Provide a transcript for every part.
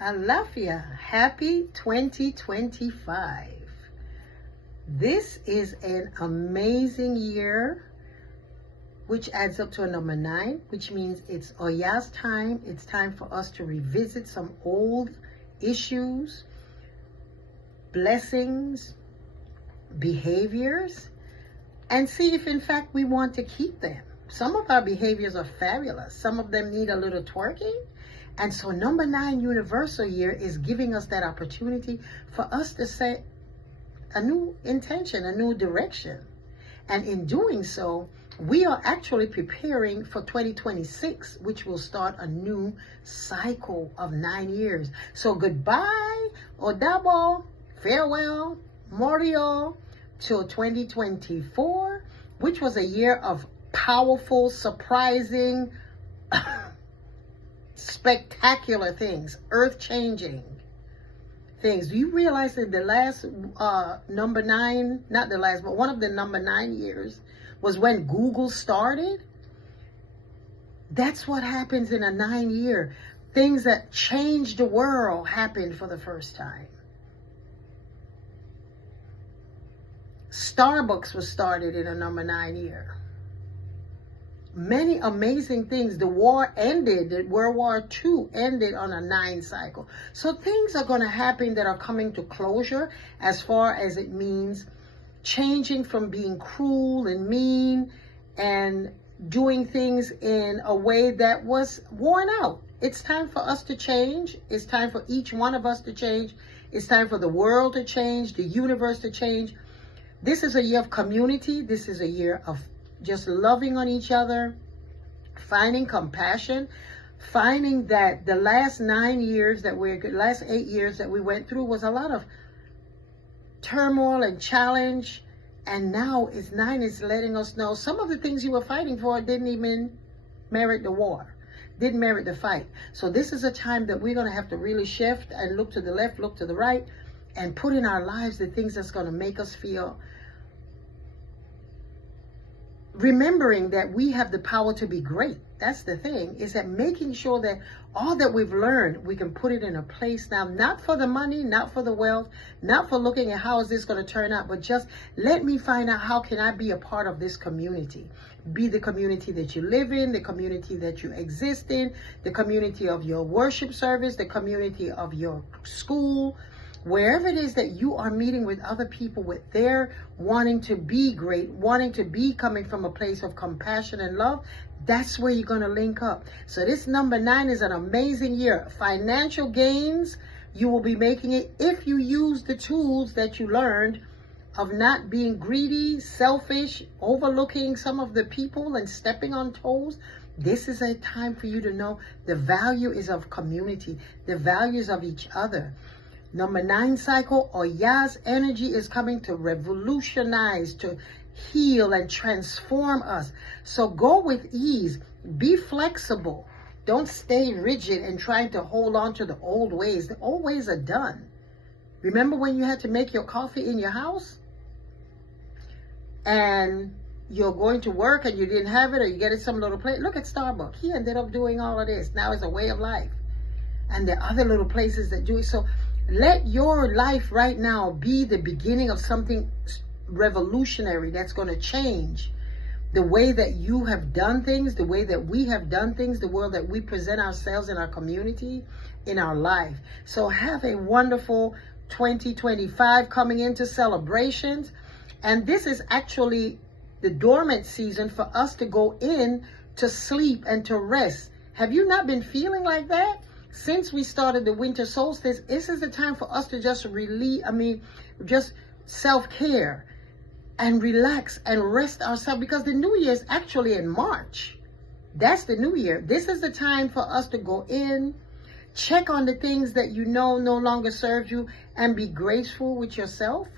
Alafia, happy 2025. This is an amazing year, which adds up to a number 9, which means it's Oya's time. It's time for us to revisit some old issues, blessings, behaviors, and see if in fact we want to keep them. Some of our behaviors are fabulous. Some of them need a little twerking. And so number 9 universal year is giving us that opportunity for us to set a new intention, a new direction. And in doing so, we are actually preparing for 2026, which will start a new cycle of 9 years. So goodbye, Odabo, farewell, Morio, till 2024, which was a year of powerful, surprising, spectacular things, earth-changing things. Do you realize that the last number 9, not the last, but one of the number 9 years was when Google started? That's what happens in a 9 year. Things that changed the world happened for the first time. Starbucks was started in a number 9 year. Many amazing things. The war ended. World War II ended on a 9 cycle. So things are going to happen that are coming to closure, as far as it means changing from being cruel and mean and doing things in a way that was worn out. It's time for us to change. It's time for each one of us to change. It's time for the world to change, the universe to change. This is a year of community. This is a year of just loving on each other, finding compassion, finding that the last 9 years last 8 years that we went through was a lot of turmoil and challenge. And now 9 is letting us know some of the things you were fighting for didn't even merit the war, didn't merit the fight. So this is a time that we're going to have to really shift and look to the left, look to the right, and put in our lives the things that's going to make us feel, remembering that we have the power to be great. That's the thing, is that making sure that all that we've learned, we can put it in a place now, not for the money, not for the wealth, not for looking at how is this going to turn out, but just let me find out how can I be a part of this community. Be the community that you live in, the community that you exist in, the community of your worship service, the community of your school, wherever it is that you are meeting with other people with their wanting to be great, wanting to be coming from a place of compassion and love, that's where you're going to link up. So this number 9 is an amazing year. Financial gains, you will be making it if you use the tools that you learned of not being greedy, selfish, overlooking some of the people and stepping on toes. This is a time for you to know the value is of community, the values of each other. Number 9 cycle, Oya's energy is coming to revolutionize, to heal and transform us. So go with ease. Be flexible. Don't stay rigid and trying to hold on to the old ways. The old ways are done. Remember when you had to make your coffee in your house? And you're going to work and you didn't have it, or you get it some little place. Look at Starbucks. He ended up doing all of this. Now it's a way of life. And there are other little places that do it. So let your life right now be the beginning of something revolutionary that's going to change the way that you have done things, the way that we have done things, the world that we present ourselves in our community, in our life. So have a wonderful 2025 coming into celebrations. And this is actually the dormant season for us to go in to sleep and to rest. Have you not been feeling like that? Since we started the winter solstice, this is the time for us to just just self-care and relax and rest ourselves, because the new year is actually in March. That's the new year. This is the time for us to go in, check on the things that you know no longer serve you, and be graceful with yourself.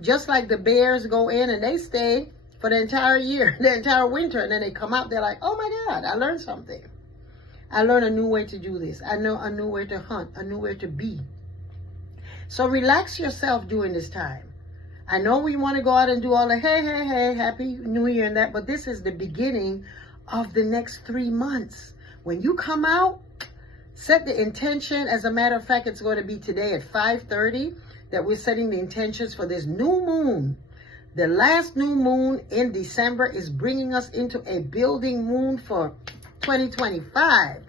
Just like the bears go in and they stay for the entire year, the entire winter, and then they come out, they're like, oh my God, I learned something. I learned a new way to do this. I know a new way to hunt, a new way to be. So relax yourself during this time. I know we want to go out and do all the hey, happy new year and that, but this is the beginning of the next 3 months. When you come out, Set the intention. As a matter of fact, it's going to be today at 5:30 that we're setting the intentions for this new moon. The last new moon in December is bringing us into a building moon for 2025.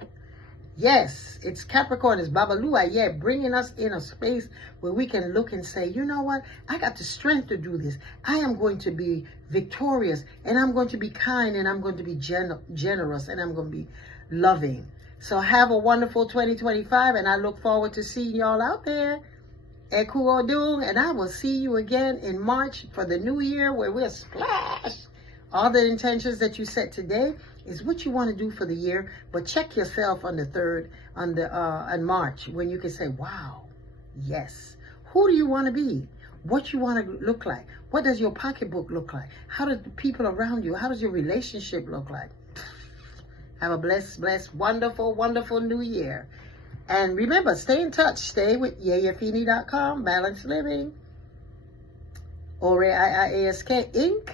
Yes, it's Capricorn, it's Babalua, yeah, bringing us in a space where we can look and say, you know what? I got the strength to do this. I am going to be victorious, and I'm going to be kind, and I'm going to be generous, and I'm going to be loving. So have a wonderful 2025, and I look forward to seeing y'all out there. Eku Odung, and I will see you again in March for the new year, where we'll splash. All the intentions that you set today is what you want to do for the year, but check yourself on the 3rd, on March, when you can say, wow, yes. Who do you want to be? What you want to look like? What does your pocketbook look like? How do the people around you, how does your relationship look like? Have a blessed, wonderful, wonderful new year. And remember, stay in touch. Stay with Yeyefini.com, Balanced Living, or IIASK Inc.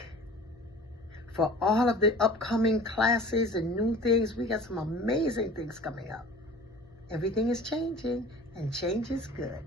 for all of the upcoming classes and new things. We got some amazing things coming up. Everything is changing, and change is good.